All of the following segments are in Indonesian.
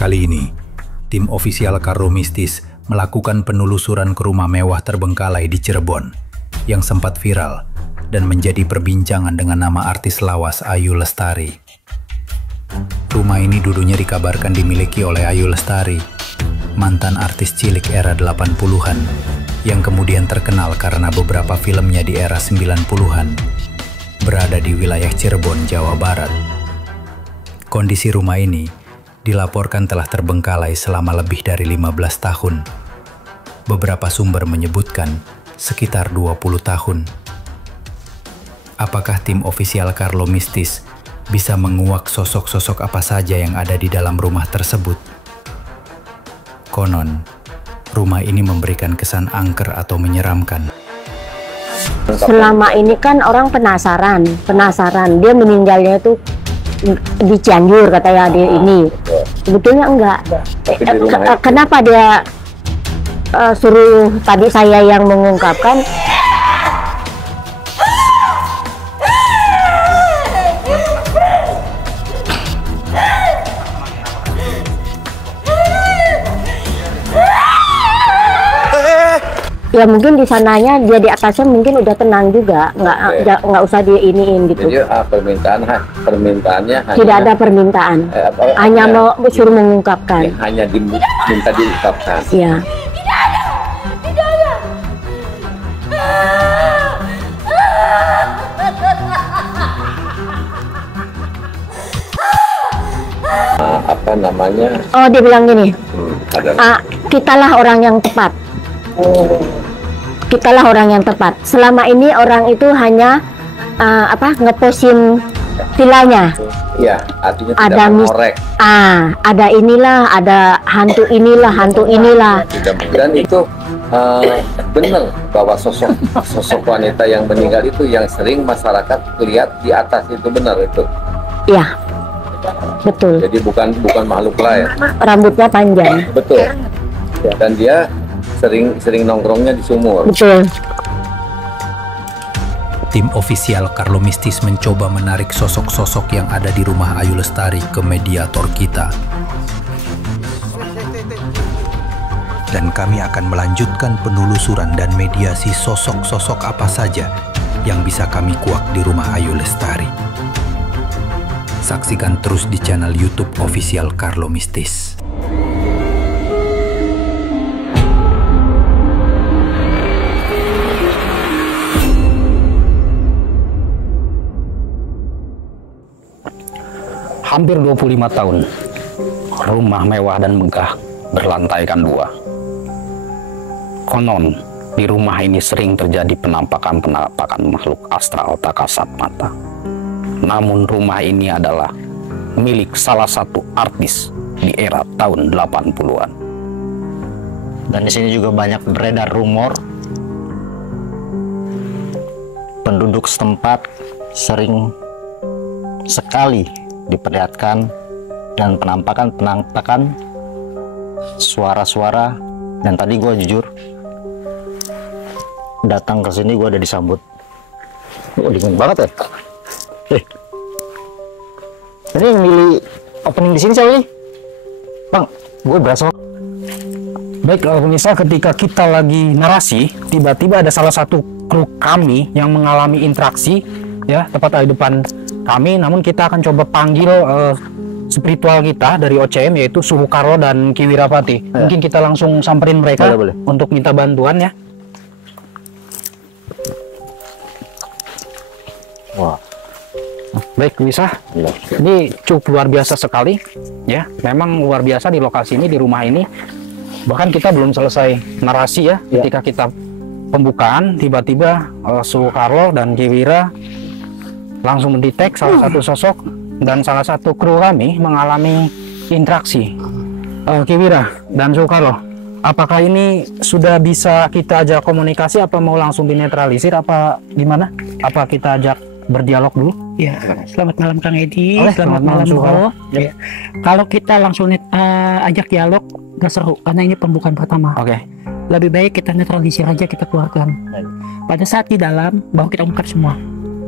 Kali ini, tim ofisial Carlo Mistis melakukan penelusuran ke rumah mewah terbengkalai di Cirebon yang sempat viral dan menjadi perbincangan dengan nama artis lawas Ayu Lestari. Rumah ini dulunya dikabarkan dimiliki oleh Ayu Lestari, mantan artis cilik era 80-an yang kemudian terkenal karena beberapa filmnya di era 90-an, berada di wilayah Cirebon, Jawa Barat. Kondisi rumah ini dilaporkan telah terbengkalai selama lebih dari 15 tahun. Beberapa sumber menyebutkan sekitar 20 tahun. Apakah tim ofisial Carlo Mistis bisa menguak sosok-sosok apa saja yang ada di dalam rumah tersebut? Konon, rumah ini memberikan kesan angker atau menyeramkan. Selama ini kan orang penasaran. Dia meninggalnya itu di Cianjur katanya dia ini. Sebetulnya enggak. Kenapa dia suruh tadi saya yang mengungkapkan? Ya mungkin di sananya dia di atasnya mungkin udah tenang juga, nggak usah dia iniin gitu. Jadi permintaannya tidak ada permintaan, hanya mau suruh mengungkapkan. Hanya diminta diungkapkan. Ya. Apa namanya? Oh, dia bilang gini, kitalah orang yang tepat. Kitalah orang yang tepat. Selama ini orang itu hanya ngeposin villanya. Iya, artinya ada tidak mengorek. Ada inilah, ada hantu inilah. Dan itu benar bahwa sosok wanita yang meninggal itu yang sering masyarakat lihat di atas itu benar itu. Iya, betul. Jadi bukan makhluk lain. Rambutnya panjang. Betul. Dan dia sering nongkrongnya di sumur. Betul. Tim ofisial Carlo Mistis mencoba menarik sosok-sosok yang ada di rumah Ayu Lestari ke mediator kita. Dan kami akan melanjutkan penelusuran dan mediasi sosok-sosok apa saja yang bisa kami kuak di rumah Ayu Lestari. Saksikan terus di channel YouTube official Carlo Mistis. Hampir 25 tahun, rumah mewah dan megah berlantaikan 2. Konon, di rumah ini sering terjadi penampakan makhluk astral tak kasat mata. Namun rumah ini adalah milik salah satu artis di era tahun 80-an. Dan di sini juga banyak beredar rumor penduduk setempat sering sekali diperlihatkan dan penampakan suara-suara. Dan tadi gue jujur datang ke sini gue udah disambut. Dingin banget ya. Ini yang milih opening di sini siapa nih? Bang, gue berasa. Baik, pemirsa, ketika kita lagi narasi, tiba-tiba ada salah satu kru kami yang mengalami interaksi, ya, tepat di depan kami. Namun kita akan coba panggil spiritual kita dari OCM, yaitu Suhu Carlo dan Ki Wirapati. Mungkin kita langsung samperin mereka boleh. Untuk minta bantuan ya. Wah. Baik, bisa. Ini cukup luar biasa sekali, ya. Memang luar biasa di lokasi ini, di rumah ini. Bahkan kita belum selesai narasi ya. Ketika kita pembukaan, tiba-tiba Suhu Carlo dan Ki Wira langsung mendetek salah satu sosok dan salah satu kru kami mengalami interaksi. Ki Wira dan Suhu Carlo, apakah ini sudah bisa kita ajak komunikasi, apa mau langsung dinetralisir, apa gimana? Apa kita ajak berdialog dulu? Ya, selamat malam Kang Edi. Selamat malam Bro. Ya. Kalau kita langsung ajak dialog gak seru karena ini pembukaan pertama. Oke. Lebih baik kita netralisir aja, kita keluarkan. Pada saat di dalam baru kita ungkap semua.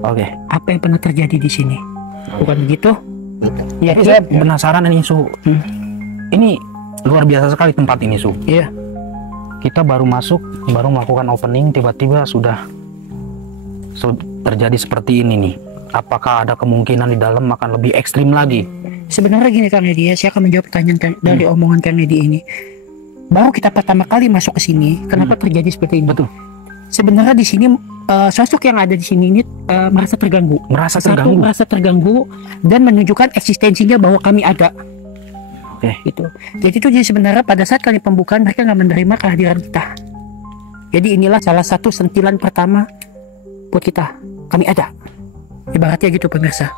Oke. Apa yang pernah terjadi di sini? Bukan begitu? Ya, saya penasaran ini Ini luar biasa sekali tempat ini, Su. Iya. Kita baru masuk, baru melakukan opening, tiba-tiba sudah terjadi seperti ini nih. Apakah ada kemungkinan di dalam akan lebih ekstrim lagi? Sebenarnya gini Kang Edi ya, saya akan menjawab pertanyaan dari omongan Kang Edi ini. Baru kita pertama kali masuk ke sini, kenapa terjadi seperti ini? Betul. Sebenarnya di sini sosok yang ada di sini ini merasa terganggu. Merasa terganggu dan menunjukkan eksistensinya bahwa kami ada. Oke. Gitu. Jadi sebenarnya pada saat kali pembukaan mereka nggak menerima kehadiran kita. Jadi inilah salah satu sentilan pertama buat kita. Kami ada. Ibaratnya gitu pemirsa.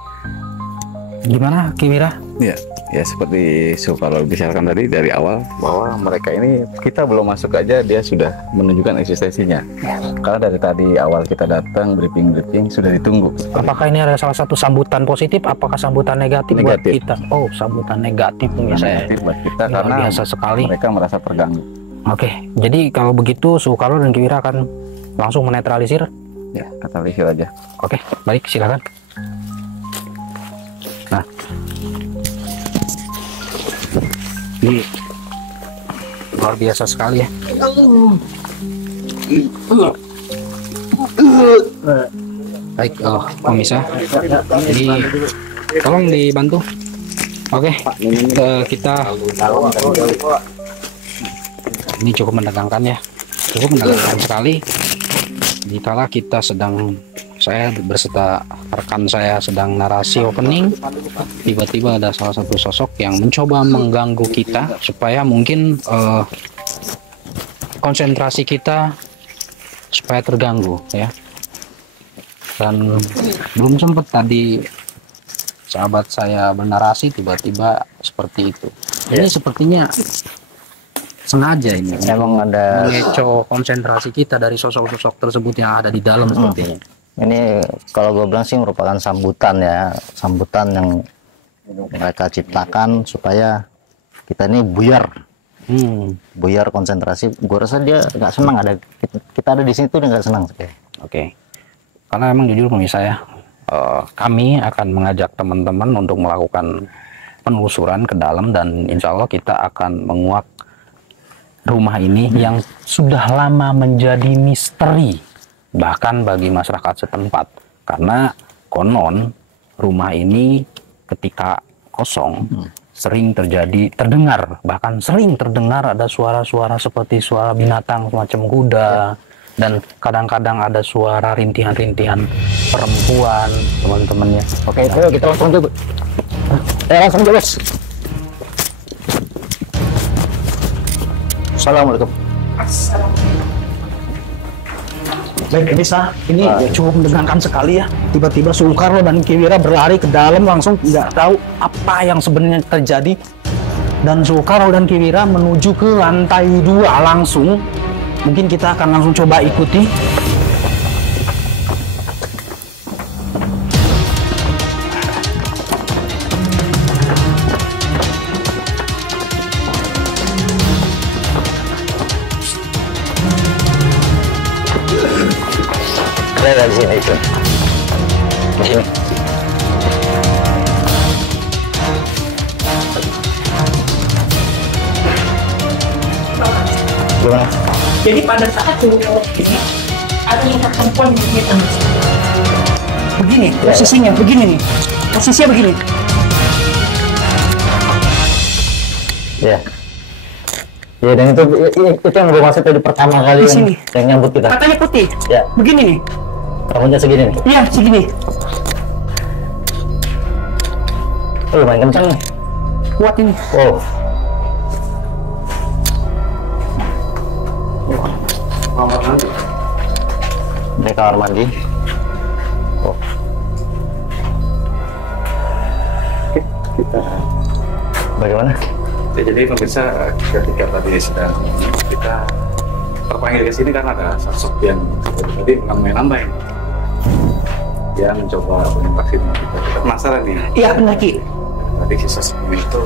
Gimana Kiwira? Ya seperti Soekarno bicarakan tadi dari awal bahwa mereka ini kita belum masuk aja dia sudah menunjukkan eksistensinya. Karena dari tadi awal kita datang briefing sudah ditunggu. Apakah ini ada salah satu sambutan positif? Apakah sambutan negatif buat kita? Oh, sambutan negatif pemirsa. Negatif buat kita Luar karena biasa sekali. mereka merasa terganggu. Oke, jadi kalau begitu Soekarno dan Kiwira akan langsung menetralisir. Ya, kata lihat aja. Oke, baik, silakan. Nah, ini luar biasa sekali ya. Baik, pemirsa, jadi tolong dibantu. Oke, kita ini cukup menegangkan ya, cukup menegangkan sekali. Dikala kita saya berserta rekan saya sedang narasi opening, tiba-tiba ada salah satu sosok yang mencoba mengganggu kita supaya mungkin konsentrasi kita supaya terganggu ya. Dan belum sempat tadi sahabat saya bernarasi, tiba-tiba seperti itu. Ini sepertinya sengaja ini Emang ada mengecoh konsentrasi kita dari sosok-sosok tersebut yang ada di dalam seperti ini. ini kalau gue bilang sih merupakan sambutan ya, sambutan yang mereka ciptakan supaya kita ini buyar konsentrasi. Gue rasa dia nggak senang ada kita ada di sini tuh dia nggak senang. Oke. Karena emang jujur pemirsa ya, kami akan mengajak teman-teman untuk melakukan penelusuran ke dalam dan insya Allah kita akan menguak rumah ini yang sudah lama menjadi misteri bahkan bagi masyarakat setempat, karena konon rumah ini ketika kosong sering bahkan sering terdengar ada suara-suara seperti suara binatang semacam kuda dan kadang-kadang ada suara rintihan-rintihan perempuan teman-temannya. Oke, ayo kita langsung aja, langsung aja bos. Assalamualaikum. Baik pemirsa, ini cukup menegangkan sekali ya. Tiba-tiba Soekarno dan Kiwira berlari ke dalam langsung nggak tahu apa yang sebenarnya terjadi. Dan Soekarno dan Kiwira menuju ke lantai 2 langsung. Mungkin kita akan langsung coba ikuti. Ada di sini itu. Di sini. Gimana? Jadi pada saat ini ada yang perempuan di sini. Begini posisinya, begini nih. Posisinya begini. Ya. Ya, dan itu yang gue maksud tadi pertama kali Di sini. yang nyambut kita. Katanya putih. Ya. Begini nih. Rambutnya segini nih. Iya, segini. Oh, lumayan kencang nih. Kuat ini. Oh. Ini kamar mandi. Oh. Bagaimana? Ya, jadi pemirsa ketika tadi sedang kita terpanggil ke sini karena ada sosok yang tadi nambah-nambah. Dia mencoba menginfeksi kita. Kita penasaran nih. Iya benar Ki. Tadi si sosok ini itu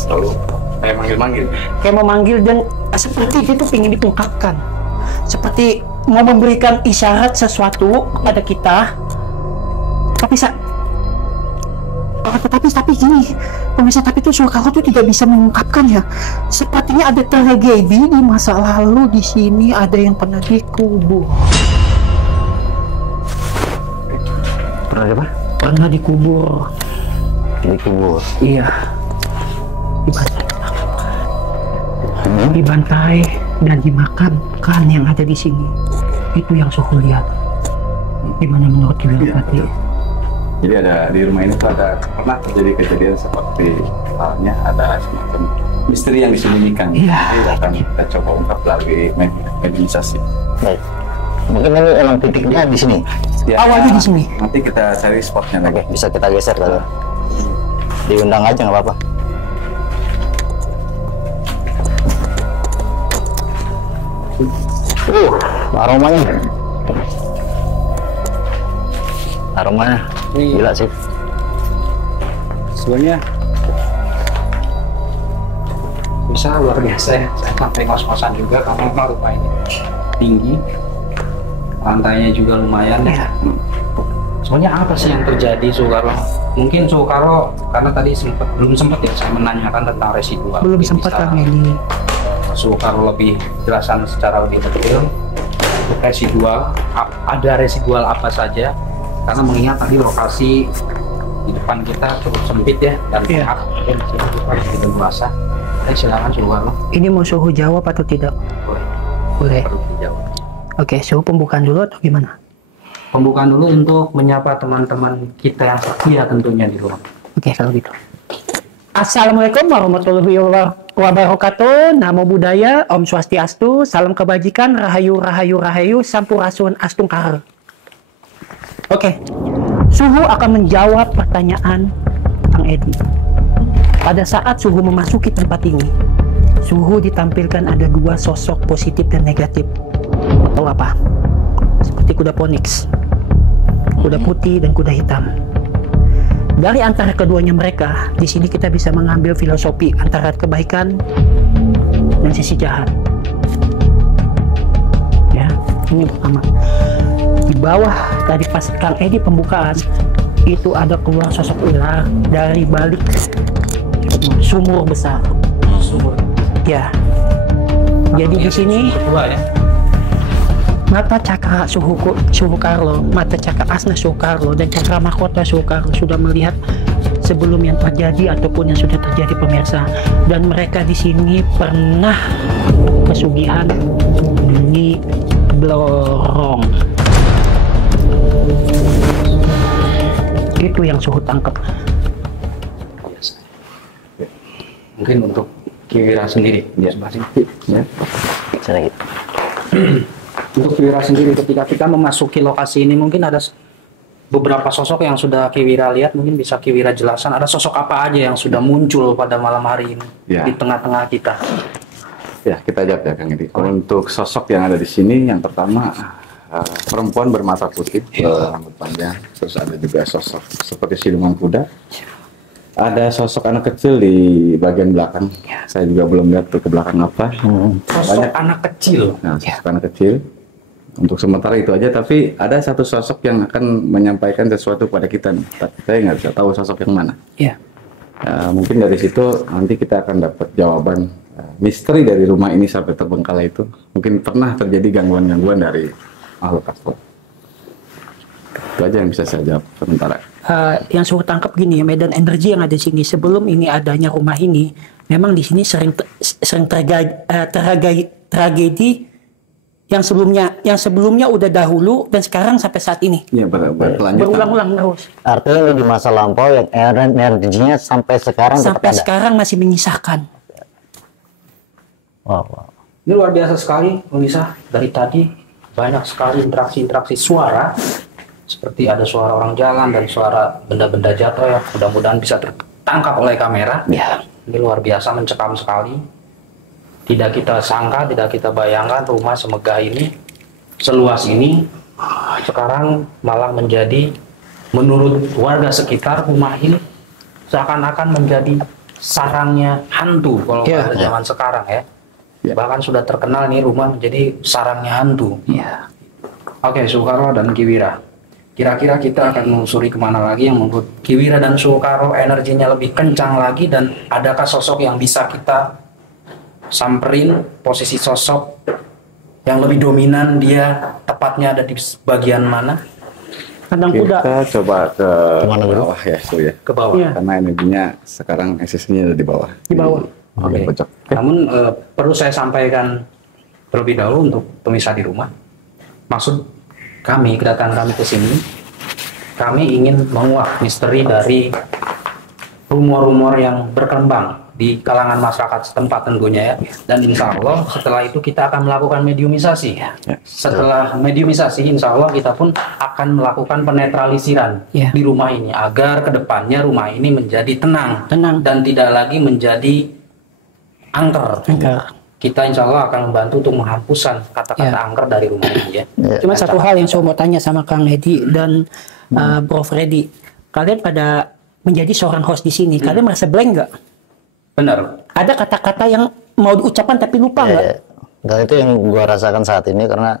selalu kayak manggil-manggil. Kayak memanggil dan seperti itu ingin diungkapkan. Seperti mau memberikan isyarat sesuatu kepada kita. Tapi Tapi gini, pemirsa, tapi itu Soekarno tuh tidak bisa mengungkapkan ya. Sepertinya ada tragedi di masa lalu di sini, ada yang pernah dikubur. Pernah apa? Pernah dikubur. Dikubur. Iya. Dibantai dan dimakamkan yang ada di sini. Itu yang Suhu lihat. Gimana menurut Kiwira tadi? Jadi ada di rumah ini tuh ada pernah terjadi kejadian seperti halnya ada semacam misteri yang disembunyikan. Iya. Jadi akan kita coba ungkap melalui mediasi. Baik. Mungkin ini emang titiknya di sini. Ya, Awalnya di sini. Nanti kita cari spotnya lagi. Oke, bisa kita geser kalau diundang aja nggak apa-apa. Aromanya gila sih. Sebenarnya bisa luar biasa ya. Saya sampai ngos-ngosan juga karena memang rumah ini tinggi, lantainya juga lumayan ya. Sebenarnya apa sih yang terjadi, Soekarno? Mungkin Soekarno karena tadi belum sempat ya saya menanyakan tentang residual. Belum Mungkin sempat bisa Kang Edi. Soekarno lebih jelasan secara lebih detail residual, ada residual apa saja, karena mengingat tadi lokasi di depan kita cukup sempit ya, dan pihak di sini juga tidak luasa. Silakan Soekarno. Ini mau Suhu jawab atau tidak? Boleh. Boleh. Perlu dijawab. Oke, Suhu pembukaan dulu atau gimana? Pembukaan dulu untuk menyapa teman-teman kita yang setia tentunya di rumah. Oke, kalau gitu. Assalamualaikum warahmatullahi wabarakatuh. Namo Buddhaya, Om Swastiastu, salam kebajikan, rahayu, rahayu, rahayu, sampurasun astungkar. Oke, Suhu akan menjawab pertanyaan Kang Edi. Pada saat Suhu memasuki tempat ini, Suhu ditampilkan ada dua sosok positif dan negatif. Atau apa? Seperti kuda Phoenix, kuda putih dan kuda hitam. Dari antara keduanya mereka, di sini kita bisa mengambil filosofi antara kebaikan dan sisi jahat. Ya, ini pertama. Di bawah dari pas Kang Edi pembukaan, itu ada keluar sosok ular dari balik sumur besar. Sumur. Ya. Jadi di sini Kedua ya. mata cakra Suhu Karlo, mata cakra Asna Suhu Karlo, dan cakra mahkota Suhu Karlo sudah melihat sebelum yang terjadi ataupun yang sudah terjadi, pemirsa. Dan mereka di sini pernah pesugihan di Blorong. Itu yang Suhu tangkap. Mungkin untuk Kiwira sendiri, Ya. ya. Sedikit. Untuk Kiwira sendiri, ketika kita memasuki lokasi ini, mungkin ada beberapa sosok yang sudah Kiwira lihat, mungkin bisa Kiwira jelaskan ada sosok apa aja yang sudah muncul pada malam hari ini Ya. di tengah-tengah kita. Ya, kita jawab ya Kang Edi. Untuk sosok yang ada di sini, yang pertama perempuan bermata putih, rambut panjang, terus ada juga sosok seperti siluman kuda. Ada sosok anak kecil di bagian belakang. Saya juga belum lihat tuh ke belakang apa. Sosok anak kecil. Nah, sosok anak kecil. Untuk sementara itu aja, tapi ada satu sosok yang akan menyampaikan sesuatu pada kita nih. Tapi saya nggak bisa tahu sosok yang mana. Ya. Mungkin dari situ nanti kita akan dapat jawaban misteri dari rumah ini sampai terbengkalai itu. Mungkin pernah terjadi gangguan-gangguan dari makhluk astral. Itu aja yang bisa saya jawab sementara. Yang Suhu tangkap gini ya, medan energi yang ada di sini sebelum ini adanya rumah ini, memang di sini sering tragedi yang sebelumnya udah dahulu dan sekarang sampai saat ini Iya, berkelanjutan. berulang-ulang terus. Artinya ini di masa lampau yang energinya sampai sekarang tetap Sampai ada. sekarang masih menyisakan. Wow, wow. Ini luar biasa sekali, Melisa. Dari tadi banyak sekali interaksi-interaksi suara. Seperti ada suara orang jalan dan suara benda-benda jatuh ya. Mudah-mudahan bisa tertangkap oleh kamera. Ya. Ini luar biasa, mencekam sekali. Tidak kita sangka, tidak kita bayangkan rumah semegah ini, seluas ini, sekarang malah menjadi, menurut warga sekitar, rumah ini seakan-akan menjadi sarangnya hantu kalau pada zaman sekarang ya. Bahkan sudah terkenal nih rumah menjadi sarangnya hantu. Ya. Oke, Soekarno dan Kiwira. Kira-kira kita akan menelusuri kemana lagi yang menurut Kiwira dan Soekarno energinya lebih kencang lagi, dan adakah sosok yang bisa kita samperin, posisi sosok yang lebih dominan, dia tepatnya ada di bagian mana? Kandang kuda. Kita coba ke Kemana dulu? bawah ya, Su ya. Ke bawah. Iya. Karena energinya sekarang eksistensinya ada di bawah. Di bawah. Oke. Pojok. Namun perlu saya sampaikan terlebih dahulu untuk pemirsa di rumah. Maksud kami, kedatangan kami ke sini, kami ingin menguak misteri dari rumor-rumor yang berkembang di kalangan masyarakat setempat tentunya ya. Dan insya Allah setelah itu kita akan melakukan mediumisasi. Setelah mediumisasi, insya Allah kita pun akan melakukan penetralisiran Ya. di rumah ini agar kedepannya rumah ini menjadi tenang, Tenang. dan tidak lagi menjadi angker. Kita insya Allah akan membantu untuk menghapuskan kata-kata Ya. angker dari rumah ini ya. Cuma satu hal yang saya mau tanya sama Kang Edi dan Bro Freddy, kalian pada menjadi seorang host di sini, kalian merasa blank nggak? Benar. Ada kata-kata yang mau diucapkan tapi lupa nggak? Dan itu yang gua rasakan saat ini, karena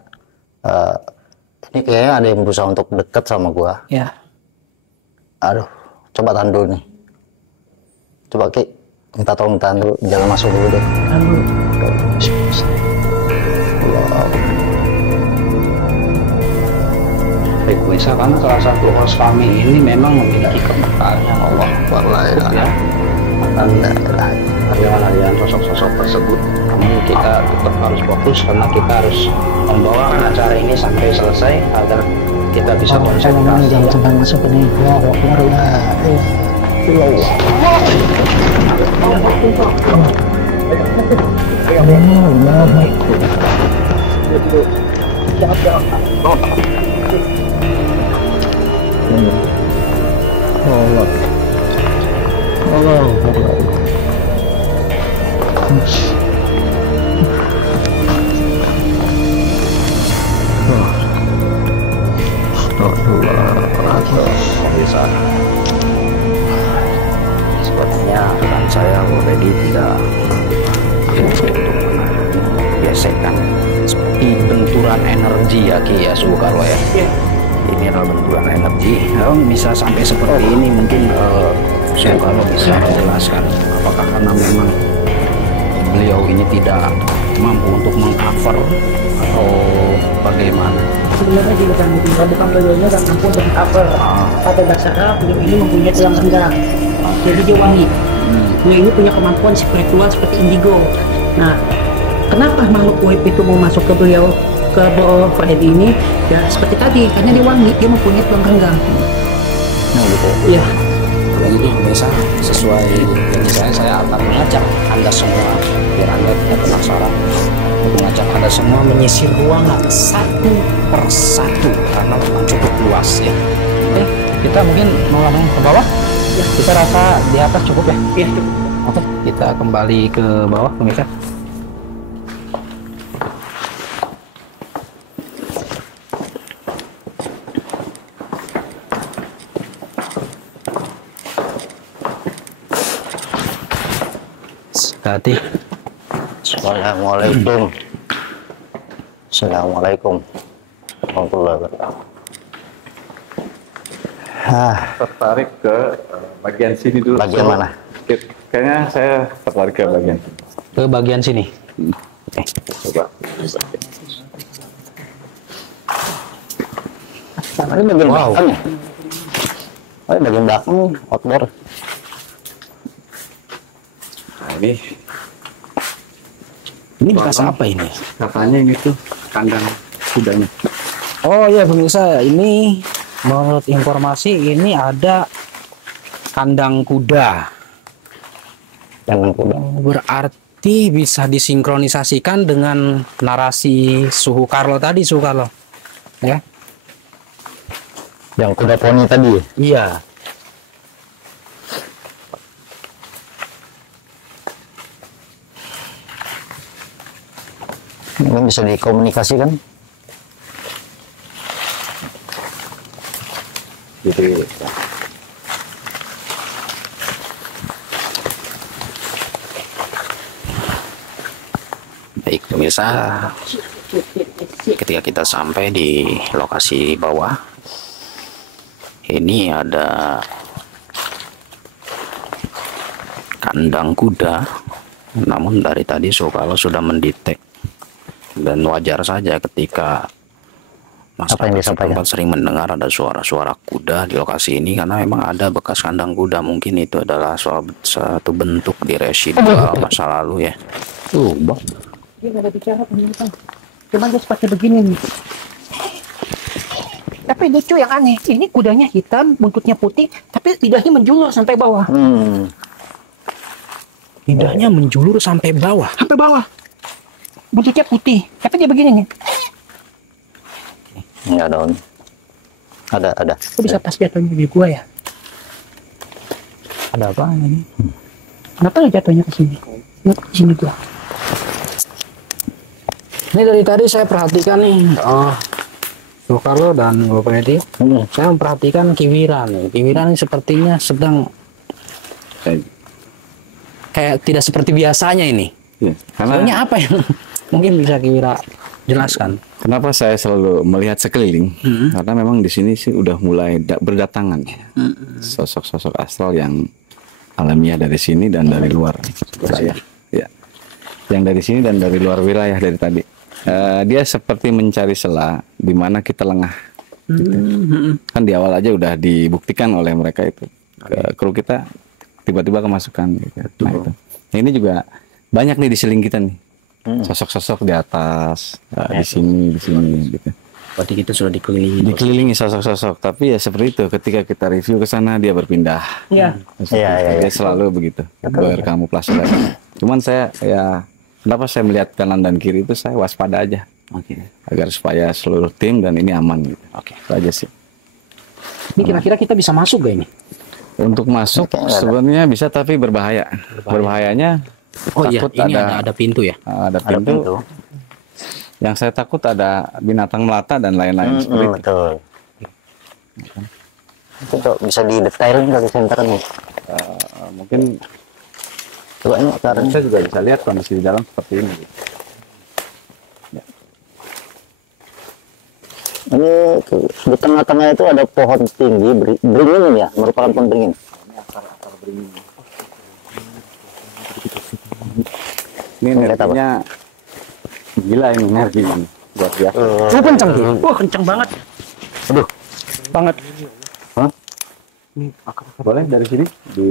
ini kayaknya ada yang berusaha untuk dekat sama gua. Ya. Aduh, coba tahan dulu nih. Coba Ki, minta tolong tahan dulu, jangan masuk dulu deh. Baik, bisa karena salah satu host kami ini memang memiliki kepercayaan Allah ya, akan aliran sosok-sosok tersebut. Namun kita tetap harus fokus karena kita harus membawakan acara ini sampai selesai agar kita bisa konsentrasi. Jangan sampai masuk ke nih. Bisa. Sepertinya rekan saya already tidak untuk gesekan seperti benturan energi ya Ki ya Soekarno ya. Ini adalah benturan energi. Bisa sampai seperti ini mungkin Soekarno bisa menjelaskan apakah karena memang beliau ini tidak mampu untuk mengcover atau bagaimana? Sebenarnya di bukan beliaunya dan mampu untuk cover. Pada dasarnya beliau ini mempunyai tulang renggang, jadi dia wangi. Beliau ini punya kemampuan spiritual seperti indigo. Nah, kenapa makhluk goib itu mau masuk ke beliau, ke Bro Freddy ini? Ya seperti tadi, karena dia wangi, dia mempunyai tulang renggang. Nah gitu. Iya. Kalau gitu biasa sesuai janji saya akan mengajak Anda semua biar Anda tidak penasaran, mengajak Anda semua menyisir ruangan satu persatu karena memang cukup luas ya. Oke, kita mungkin mau langsung ke bawah. Ya, kita rasa di atas cukup ya. Iya cukup. Oke, kita kembali ke bawah pemirsa. Hati. Assalamualaikum. Assalamualaikum warahmatullahi wabarakatuh. Tertarik ke bagian sini dulu. Bagian mana? Kayaknya saya tertarik ke bagian Ke bagian sini. coba. Ini bagian belakang ya? Oh, ini bagian belakang nih, outdoor. Nah, ini bekas apa ini? katanya ini tuh kandang kudanya. Oh iya pemirsa, ini menurut informasi ini ada kandang kuda. Kandang kuda. Berarti bisa disinkronisasikan dengan narasi Suhu Karlo tadi, Suhu Karlo. Ya. Yang kuda poni tadi. Iya. Ini bisa dikomunikasikan. Jadi Baik pemirsa, ketika kita sampai di lokasi bawah, Ini ada kandang kuda, namun dari tadi Sukalo sudah mendetek, dan wajar saja ketika masyarakat setempat sering mendengar ada suara-suara kuda di lokasi ini, karena memang ada bekas kandang kuda. Mungkin itu adalah satu bentuk di residual masa lalu ya. Tuh, Bang. Dia nggak ada bicara pemirsa. Cuma dia seperti begini nih. Tapi lucu yang aneh, ini kudanya hitam, buntutnya putih, tapi lidahnya menjulur sampai bawah. Lidahnya menjulur sampai bawah. Sampai bawah. Buntutnya putih, tapi dia begini nih. Enggak daun. Ada. Kok bisa pas jatuhnya di gua ya? Ada apa ini? Kenapa nggak jatuhnya ke sini? Ke sini gua. Ini dari tadi saya perhatikan nih, Sukalo dan Bapak Edi, saya memperhatikan Kiwira nih. Kiwira ini sepertinya sedang kayak tidak seperti biasanya ini. Ya, Sebenarnya apa yang mungkin bisa Kiwira jelaskan? Kenapa saya selalu melihat sekeliling? Karena memang di sini sih udah mulai berdatangan sosok-sosok astral yang alamiah dari sini dan dari luar wilayah. Ya, yang dari sini dan dari luar wilayah dari tadi. Dia seperti mencari celah di mana kita lengah. Gitu. Kan di awal aja udah dibuktikan oleh mereka itu. Kru kita tiba-tiba kemasukan. Gitu. Nah, itu. Nah, ini juga banyak nih di seling kita nih. Sosok-sosok di atas, di sini gitu. Berarti kita sudah Dikelilingi sosok-sosok, tapi ya seperti itu. Ketika kita review ke sana dia berpindah. Iya. Iya. Dia selalu begitu. Berkamuflase lagi. Cuman saya kenapa saya melihat kanan dan kiri itu saya waspada aja. Agar supaya seluruh tim dan ini aman gitu. Itu aja sih. Ini kira-kira kita bisa masuk gak ini? Untuk masuk sebenarnya bisa, tapi berbahaya. Berbahayanya takut ini ada pintu ya? Ada pintu. Yang saya takut ada binatang melata dan lain-lain seperti itu. Betul. Itu bisa didetailin nggak disenterkan nih? Mungkin Coba ini sekarang. saya juga bisa lihat kondisi di dalam seperti ini. Ya. Ini di tengah-tengah itu ada pohon tinggi, beringin ya, merupakan pohon beringin. Ini energinya gila, ini energi ini luar biasa. Oh, kencang tuh. Wah, kencang banget. Aduh, Banget. Boleh dari sini di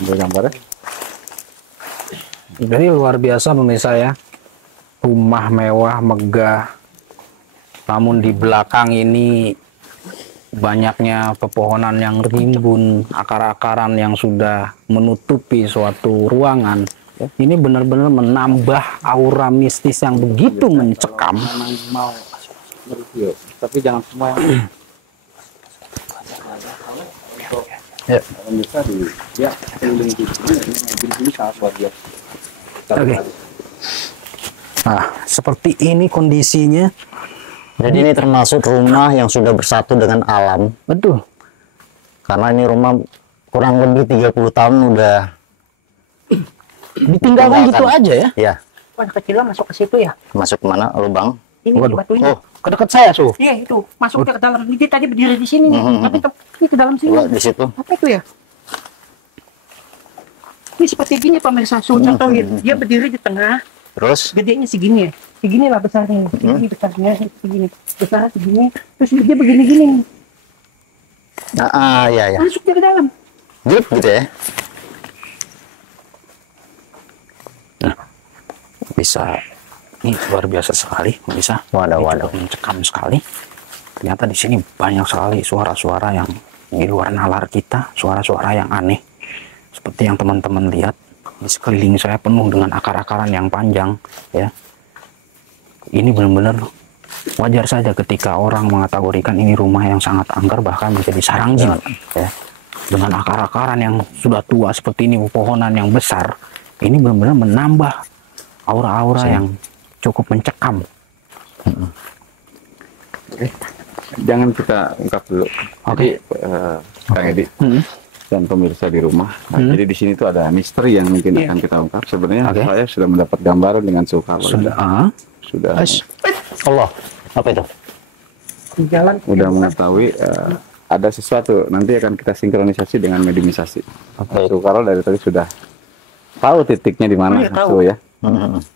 gambarnya. Jadi luar biasa pemirsa ya. Rumah mewah, megah. Namun di belakang ini banyaknya pepohonan yang rimbun, akar-akaran yang sudah menutupi suatu ruangan. Ini benar-benar menambah aura mistis yang begitu mencekam. Mau mereview, tapi jangan semua yang Ya. bisa keliling di sini sangat luar biasa. Oke. Nah, seperti ini kondisinya. jadi ini termasuk rumah yang sudah bersatu dengan alam. Betul. Karena ini rumah kurang lebih 30 tahun udah Ditinggalkan gitu aja ya. ya. Anak kecil masuk ke situ ya. Masuk kemana lubang? Ini Waduh. batunya. Oh, Ke dekat saya, Su. Iya itu, masuk ke dalam. Dia tadi berdiri di sini nih. Tapi ini ke dalam sini. coba di situ. Apa itu ya? Ini seperti gini pemirsa. Contohin, dia berdiri di tengah. Terus Gedenya segini ya. Segini lah besarnya. Segini besarnya. Segini. Besar segini. Terus dia begini-gini. ya. Masuk dia ke dalam. Grip gitu ya. Bisa, ini luar biasa sekali, bisa. Waduh. Mencekam sekali. Ternyata di sini banyak sekali suara-suara yang di luar nalar kita, suara-suara yang aneh. Seperti yang teman-teman lihat, di sekeliling saya penuh dengan akar-akaran yang panjang, ya. Ini benar-benar wajar saja ketika orang mengategorikan ini rumah yang sangat angker, bahkan menjadi sarang jin, ya. Dengan akar-akaran yang sudah tua seperti ini, pepohonan yang besar, ini benar-benar menambah aura-aura yang cukup mencekam. Jangan kita ungkap dulu. Oke, Kang Edi dan pemirsa di rumah. Jadi di sini tuh ada misteri yang mungkin akan kita ungkap. Sebenarnya saya sudah mendapat gambaran dengan Sukalo. Allah. Apa itu? Di jalan. Udah mengetahui ada sesuatu, nanti akan kita sinkronisasi dengan mediumisasi. Soekarno dari tadi sudah tahu titiknya di mana, so, ya.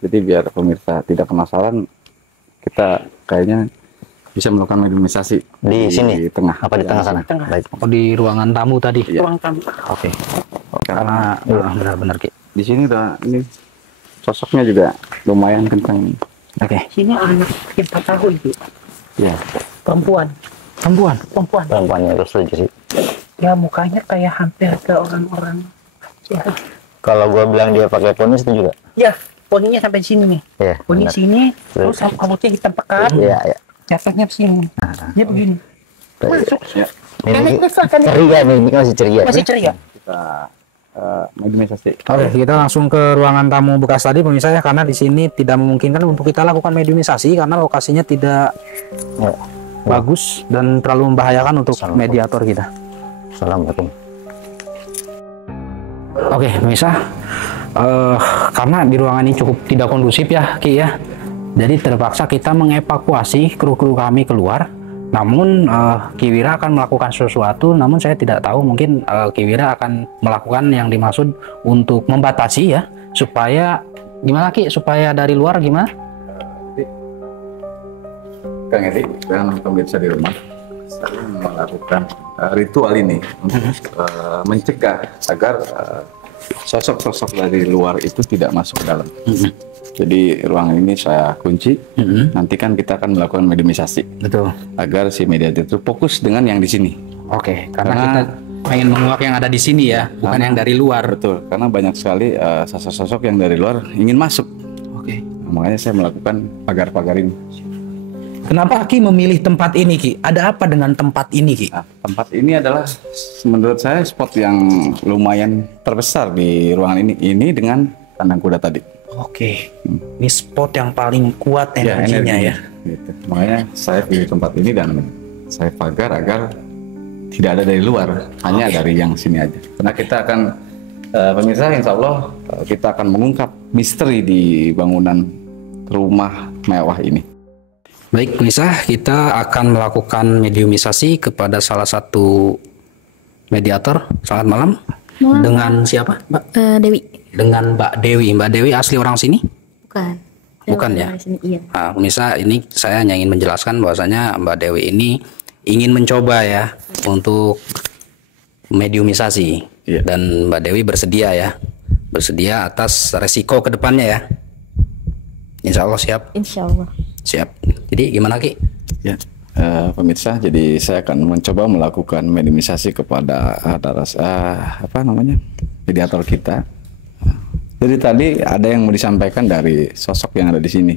Jadi biar pemirsa tidak penasaran, kita kayaknya bisa melakukan mediumisasi Di sini? di tengah. Apa di tengah sana? Tengah. Baik. Oh, di ruangan tamu tadi. Iya. Ruang tamu. Oke. Karena benar-benar Ki. Di sini udah ini sosoknya juga lumayan kencang. Oke. Sini anak yang 4 tahun itu, Ya. perempuan. Perempuan. Perempuannya itu setuju sih. Ya mukanya kayak hampir ke orang-orang. Ya, Kalau gua bilang dia pakai poni setuju gak? ya poninya sampai sini nih. Iya. Poni benar. sini, terus rambutnya hitam pekat. Iya, iya. Jatuhnya sini. Dia begini. Masuk. Ya. Ini Kan ceria nih, ini kan masih ceria. masih ceria. Kita mediumisasi. Oke, kita langsung ke ruangan tamu bekas tadi pemirsa ya, karena di sini tidak memungkinkan untuk kita lakukan mediumisasi karena lokasinya tidak bagus dan terlalu membahayakan untuk mediator kita. Assalamualaikum. Oke, pemirsa, karena di ruangan ini cukup tidak kondusif ya, Ki ya. Jadi terpaksa kita mengevakuasi kru-kru kami keluar. Namun Ki Wira akan melakukan sesuatu, namun saya tidak tahu, mungkin Ki Wira akan melakukan yang dimaksud untuk membatasi ya, supaya gimana Ki? Supaya dari luar gimana? Kang Edi dan pemirsa di rumah, saya melakukan ritual ini untuk mencegah agar sosok-sosok dari luar itu tidak masuk ke dalam. Jadi ruangan ini saya kunci. Nanti kan kita akan melakukan mediumisasi. Betul. Agar si mediator itu fokus dengan yang di sini. Oke, karena kita pengen menguak yang ada di sini ya, bukan yang dari luar. Betul, karena banyak sekali sosok-sosok yang dari luar ingin masuk. Oke. Nah, makanya saya melakukan pagar-pagar ini. Kenapa Ki memilih tempat ini Ki? Ada apa dengan tempat ini Ki? Nah, tempat ini adalah menurut saya spot yang lumayan terbesar di ruangan ini. Ini dengan kandang kuda tadi. Oke, ini spot yang paling kuat energinya ya. Gitu. Makanya saya pilih tempat ini dan saya pagar agar tidak ada dari luar, hanya dari yang sini aja. Karena kita akan pemirsa, insya Allah kita akan mengungkap misteri di bangunan rumah mewah ini. Baik, pemirsa, kita akan melakukan mediumisasi kepada salah satu mediator. Selamat malam. Dengan siapa, Mbak? Dewi. Dengan Mbak Dewi. Mbak Dewi asli orang sini? Bukan. Bukan ya? Dari sini, iya. Nah, pemirsa, ini saya hanya ingin menjelaskan bahwasanya Mbak Dewi ini ingin mencoba ya untuk mediumisasi. Iya. Dan Mbak Dewi bersedia ya. Bersedia atas resiko ke depannya ya. Insya Allah siap. Insya Allah. Siap. Jadi gimana Ki? Ya, pemirsa, jadi saya akan mencoba melakukan mediumisasi kepada mediator kita. Jadi tadi ada yang mau disampaikan dari sosok yang ada di sini.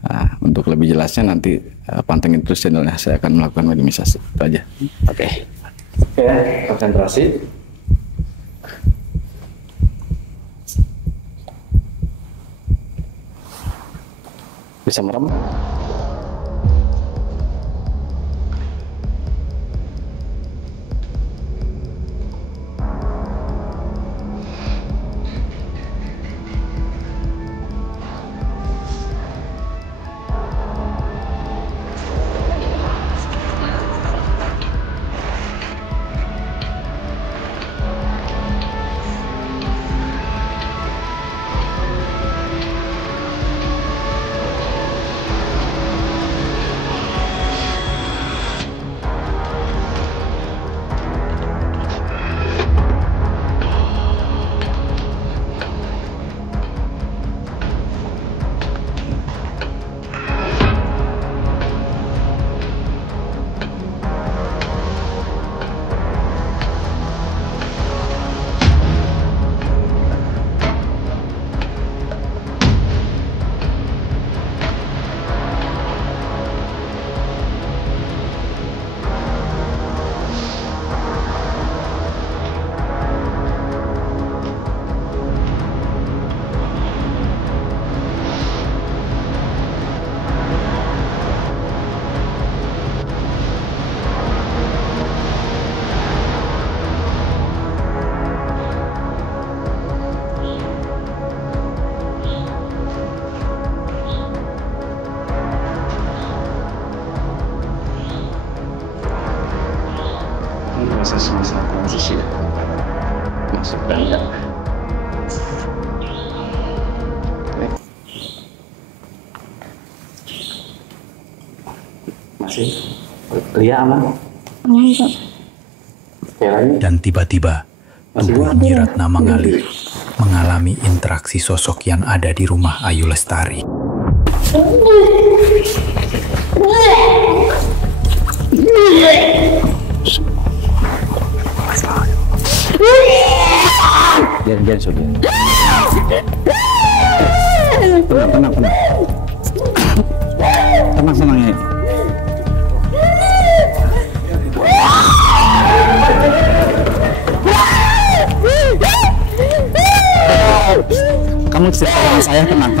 Nah, untuk lebih jelasnya nanti pantengin terus channelnya. Saya akan melakukan mediumisasi. Itu aja. Oke. Oke, konsentrasi. Bisa merem? Masih. Lia aman. Dan tiba-tiba tubuh Nyi Ratna Mangali mengalami interaksi sosok yang ada di rumah Ayu Lestari. Jangan sudah. Tenang ya. Kamu cerita sama saya, tenang.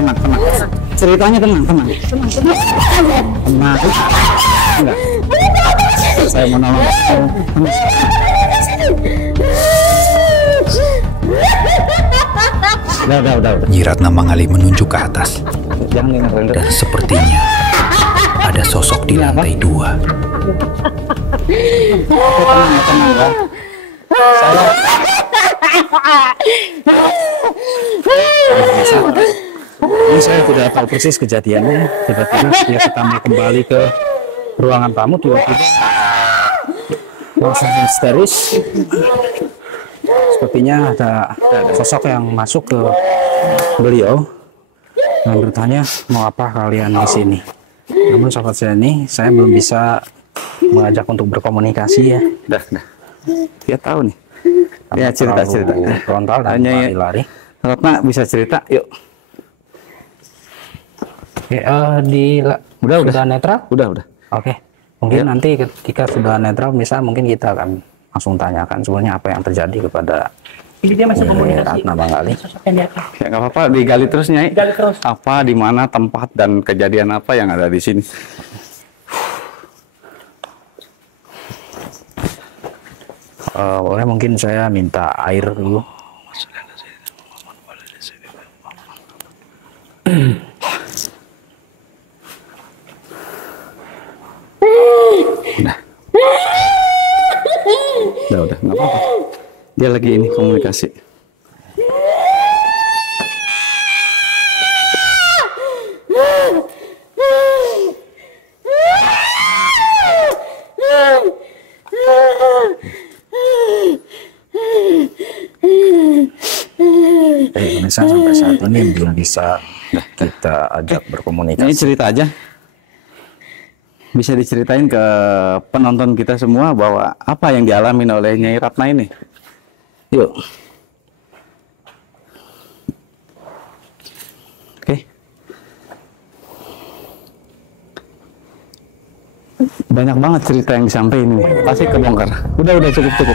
Ceritanya tenang. Tenang. Enggak. Saya mau nolong. Udah. Nyi Ratna Mangali menunjuk ke atas. Jangan dengar. Dan sepertinya ada sosok di lantai 2. Tenang ya. Ini saya tidak tahu persis kejadiannya. Tiba-tiba kita mau kembali ke ruangan tamu, tiba-tiba langsung histeris. Sepertinya ada sosok yang masuk ke beliau dan bertanya, mau apa kalian di sini? Namun sahabat saya ini, saya belum bisa mengajak untuk berkomunikasi ya. Dah. Dia tahu nih. Ya cerita. Frontal dan lari-lari. Ratna bisa cerita, yuk. Oke, Udah netral? Udah. Oke. Mungkin nanti ketika sudah netral, mungkin kita akan langsung tanyakan sebenarnya apa yang terjadi kepada Jadi dia masih komunikasi. Ratna Mangali. Sosok yang di atas. Ya nggak apa-apa, digali terus Nyai. Digali terus. Apa, di mana tempat dan kejadian apa yang ada di sini? Boleh mungkin saya minta air dulu. Udah, nggak apa-apa. Dia lagi ini komunikasi. Indonesia sampai saat ini belum bisa kita ajak berkomunikasi. Ini cerita aja. Bisa diceritain ke penonton kita semua bahwa apa yang dialami oleh Nyai Ratna ini. Yuk. Oke. Banyak banget cerita yang disampaikan ini. Pasti kebongkar. Udah cukup.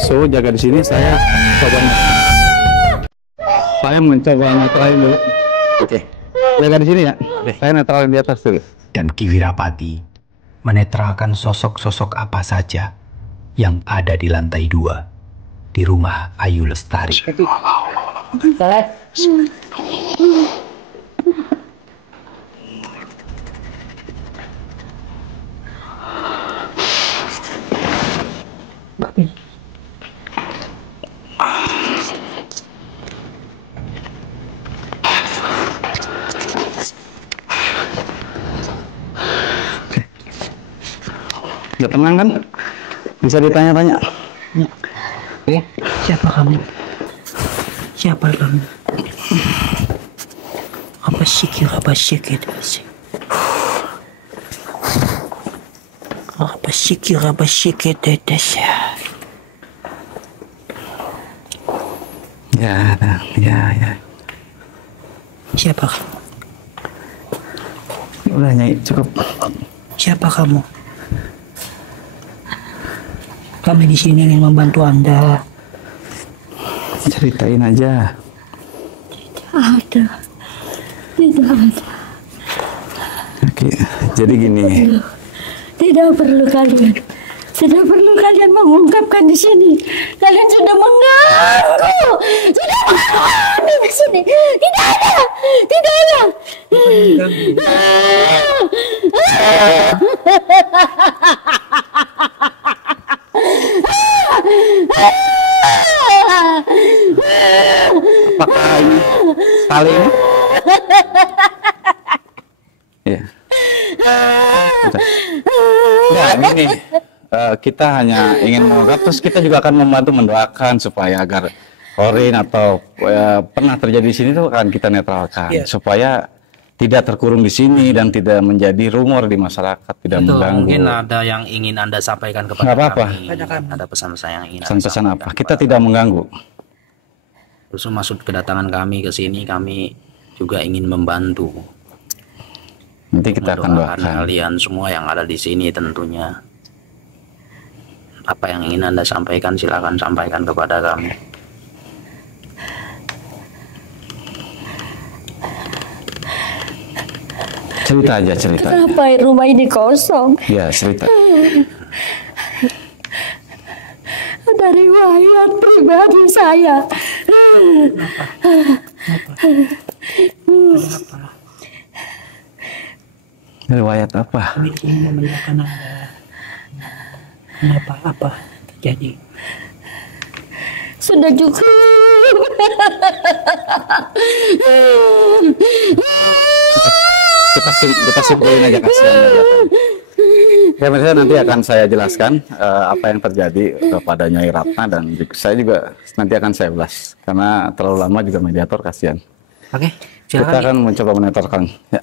So, jaga di sini, saya mencoba netralin dulu. Oke. Jaga di sini ya. Saya netralin di atas dulu. Dan Ki Wirapati menetralkan sosok-sosok apa saja yang ada di lantai 2 di rumah Ayu Lestari. Udah tenang kan? Bisa ditanya-tanya. Siapa kamu? Siapa kamu? Apa sikit? Apa sikit tetes. Ya. Siapa kamu? Udah Nyai, cukup. Siapa kamu? Kami di sini ingin membantu Anda. Ceritain aja. Tidak ada. Oke, jadi gini. Tidak perlu kalian mengungkapkan di sini. Kalian sudah mengganggu. Di sini. Tidak ada. Apakah ini kali ini? Iya. Ya, ini kita hanya ingin mengungkap, terus kita juga akan membantu mendoakan supaya agar korin atau pernah terjadi di sini itu akan kita netralkan, supaya tidak terkurung di sini dan tidak menjadi rumor di masyarakat, tidak mengganggu. Mungkin ada yang ingin Anda sampaikan kepada Nggak apa-apa. kami. Ada pesan-pesan yang ingin Anda Pesan-pesan sampaikan apa? Kita kepada tidak mengganggu. Terus maksud kedatangan kami ke sini, kami juga ingin membantu. Nanti kita akan Mendoakan doakan. kalian semua yang ada di sini tentunya. Apa yang ingin Anda sampaikan, silakan sampaikan kepada kami. Cerita aja, cerita. Kenapa rumah ini kosong? Ya, cerita. Dari riwayat pribadi saya. Riwayat apa? Ini menanyakan Anda apa terjadi. Sudah cukup. Kita simpulin aja, kasihan aja. Ya, misalnya nanti akan saya jelaskan apa yang terjadi kepada Nyai Ratna, dan saya juga nanti akan saya ulas karena terlalu lama juga mediator, kasihan. Oke, Kita silakan. akan mencoba menetorkan. Ya.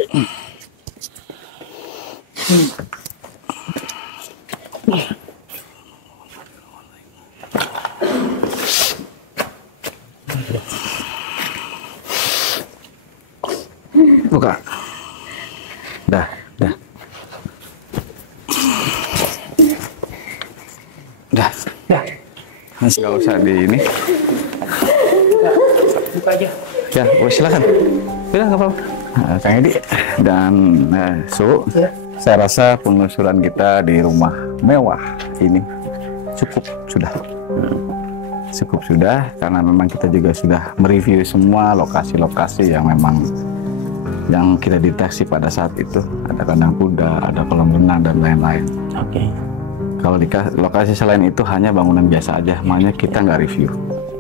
Buka. Dah. Mas, nggak usah di ini. Buka aja. Ya, silakan. Sudah, nggak apa-apa. Nah, Kang Edi dan Su, saya rasa penelusuran kita di rumah mewah ini cukup sudah, karena memang kita juga sudah mereview semua lokasi-lokasi yang memang yang kita deteksi pada saat itu. Ada kandang kuda, ada kolam renang dan lain-lain. Oke. Kalau di lokasi selain itu hanya bangunan biasa aja, makanya kita nggak review.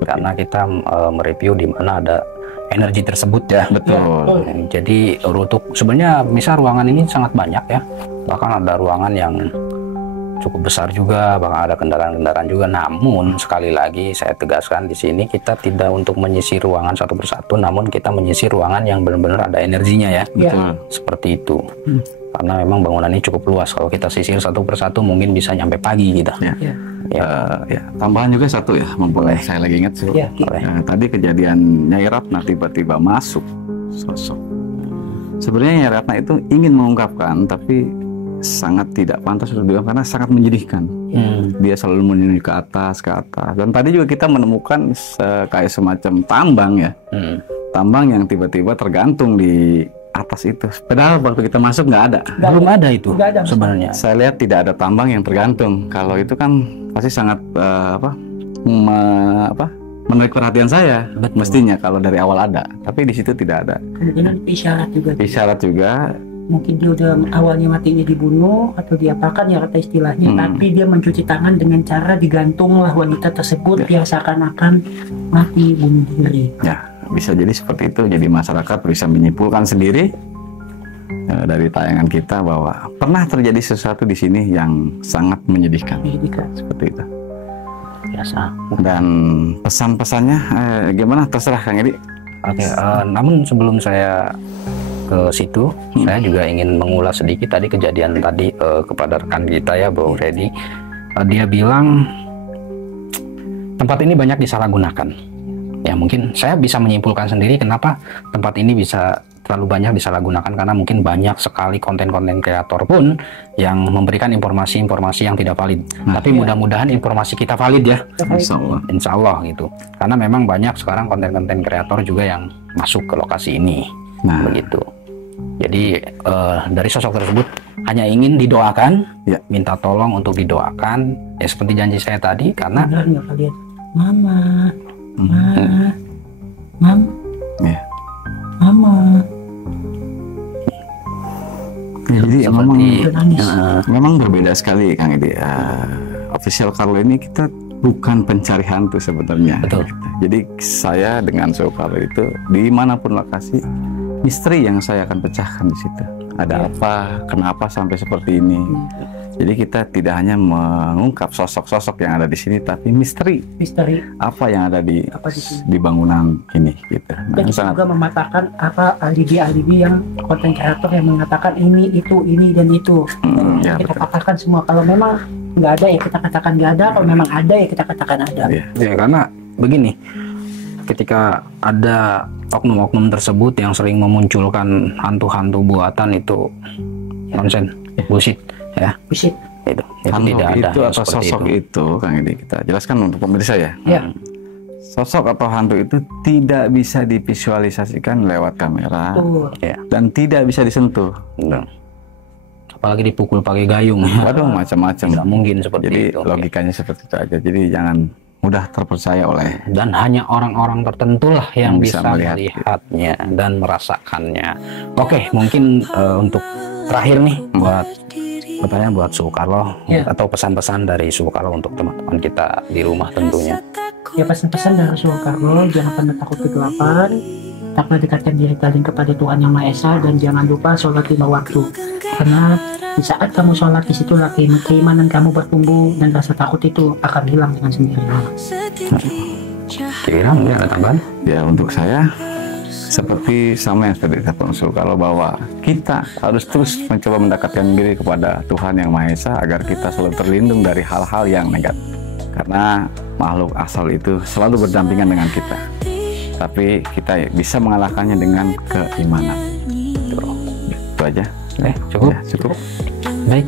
Karena kita mereview di mana ada energi tersebut ya. Betul. Jadi untuk sebenarnya misal ruangan ini sangat banyak ya. Bahkan ada ruangan yang cukup besar juga, bahkan ada kendaraan-kendaraan juga. Namun sekali lagi saya tegaskan di sini, kita tidak untuk menyisir ruangan satu persatu, namun kita menyisir ruangan yang benar-benar ada energinya ya. Betul. Seperti itu. Karena memang bangunan ini cukup luas. Kalau kita sisir satu persatu mungkin bisa nyampe pagi kita. Ya. Ya. Ya, tambahan juga satu ya, mumpung saya lagi ingat sih. Ya, Tadi kejadian Nyai Ratna tiba-tiba masuk sosok. Sebenarnya Nyai Ratna itu ingin mengungkapkan, tapi sangat tidak pantas untuk diungkapkan karena sangat menyedihkan. Dia selalu menunjuk ke atas. Dan tadi juga kita menemukan kayak semacam tambang ya, tambang yang tiba-tiba tergantung di atas itu. Padahal waktu kita masuk nggak ada. Belum ada itu Nggak ada. sebenarnya. Saya lihat tidak ada tambang yang tergantung. Kalau itu kan pasti sangat menarik perhatian saya. Betul. Mestinya kalau dari awal ada, tapi di situ tidak ada. Kemungkinan isyarat juga. Isyarat juga. Mungkin dia udah awalnya matinya dibunuh atau diapakan ya kata istilahnya, tapi dia mencuci tangan dengan cara digantunglah wanita tersebut yang seakan-akan mati bunuh diri. Ya, bisa jadi seperti itu. Jadi masyarakat bisa menyimpulkan sendiri dari tayangan kita bahwa pernah terjadi sesuatu di sini yang sangat menyedihkan. Seperti itu. Biasa. Dan pesan-pesannya gimana? Terserah Kang Edi. Oke, namun sebelum saya ke situ, saya juga ingin mengulas sedikit tadi kejadian tadi kepada rekan kita ya, Bro Freddy. Dia bilang tempat ini banyak disalahgunakan. Ya mungkin saya bisa menyimpulkan sendiri kenapa tempat ini bisa terlalu banyak disalahgunakan, karena mungkin banyak sekali konten-konten kreator pun yang memberikan informasi-informasi yang tidak valid. Tapi mudah-mudahan informasi kita valid ya. Insya Allah gitu. Karena memang banyak sekarang konten-konten kreator juga yang masuk ke lokasi ini. Begitu. Jadi dari sosok tersebut hanya ingin didoakan, minta tolong untuk didoakan. Ya seperti janji saya tadi, karena Benar nggak kalian? Mama. Ya, jadi seperti memang berbeda sekali Kang Edi. Official Carlo ini kita bukan pencari hantu sebenarnya. Betul. Jadi saya dengan Soekarno itu dimanapun lokasi, misteri yang saya akan pecahkan di situ. Ada apa? Kenapa sampai seperti ini? Jadi kita tidak hanya mengungkap sosok-sosok yang ada di sini, tapi misteri apa yang ada di bangunan ini, gitu. Dan kita juga mematahkan apa alibi-alibi yang konten kreator yang mengatakan ini, itu, ini dan itu. Ya, Kita betul. katakan semua. Kalau memang nggak ada ya kita katakan nggak ada. Kalau memang ada ya kita katakan ada. Ya, karena begini, ketika ada oknum-oknum tersebut yang sering memunculkan hantu-hantu buatan itu nonsen, bullshit, ya. Bullshit. Itu Hantu tidak ada itu yang atau seperti sosok itu, Kang Edi, kita jelaskan untuk pemirsa ya. Ya. Sosok atau hantu itu tidak bisa divisualisasikan lewat kamera Betul. dan tidak bisa disentuh. Apalagi dipukul pakai gayung. Waduh, macam-macam. Tidak mungkin seperti Jadi itu. logikanya seperti itu aja. Jadi jangan mudah terpercaya oleh. Dan hanya orang-orang tertentu lah yang Yang bisa bisa melihat. melihatnya dan merasakannya. Oke, mungkin untuk terakhir nih buat pertanyaan buat Soekarno atau pesan-pesan dari Soekarno untuk teman-teman kita di rumah tentunya. Ya pesan-pesan dari Soekarno, jangan pernah takut kegelapan, takutlah dekatkan diri kalian kepada Tuhan Yang Maha Esa, dan jangan lupa sholat 5 waktu. Karena di saat kamu sholat di situ keimanan kamu bertumbuh dan rasa takut itu akan hilang dengan sendirinya. Kira mungkin ada tambahan? Ya, untuk saya seperti sama yang seperti kata Soekarno, bahwa kita harus terus mencoba mendekatkan diri kepada Tuhan Yang Maha Esa agar kita selalu terlindung dari hal-hal yang negatif. Karena makhluk asal itu selalu berdampingan dengan kita. Tapi kita bisa mengalahkannya dengan keimanan. Itu aja. Cukup? Ya, cukup. Baik,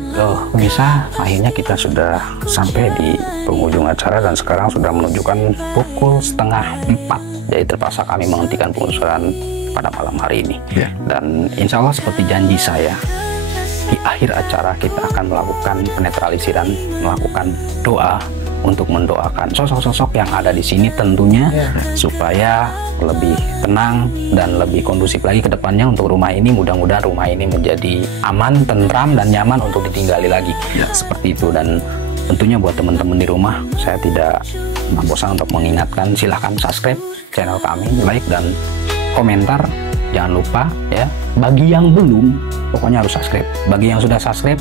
pemirsa, akhirnya kita sudah sampai di penghujung acara dan sekarang sudah menunjukkan pukul 3:30. Jadi terpaksa kami menghentikan penelusuran pada malam hari ini. Dan insya Allah seperti janji saya, di akhir acara kita akan melakukan penetralisiran, melakukan doa untuk mendoakan sosok-sosok yang ada di sini tentunya supaya lebih tenang dan lebih kondusif lagi ke depannya untuk rumah ini. Mudah-mudahan rumah ini menjadi aman, tentram, dan nyaman untuk ditinggali lagi. Seperti itu. Dan tentunya buat teman-teman di rumah, saya tidak bosan untuk mengingatkan, silahkan subscribe channel kami, like dan komentar. Jangan lupa ya, bagi yang belum, pokoknya harus subscribe. Bagi yang sudah subscribe,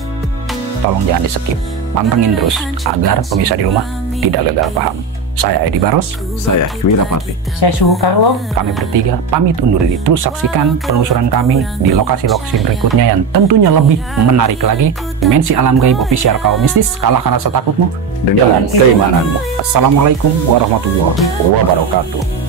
tolong jangan di skip, pantengin terus agar pemirsa di rumah tidak gagal paham. Saya Edi Baros, saya Wirapati, saya Soekarno. Kami bertiga pamit undur diri. Terus saksikan penelusuran kami di lokasi-lokasi berikutnya yang tentunya lebih menarik lagi. Dimensi Alam Gaib Official Kaum Mistis, kalahkan rasa takutmu dengan keimananmu. Assalamualaikum warahmatullahi wabarakatuh.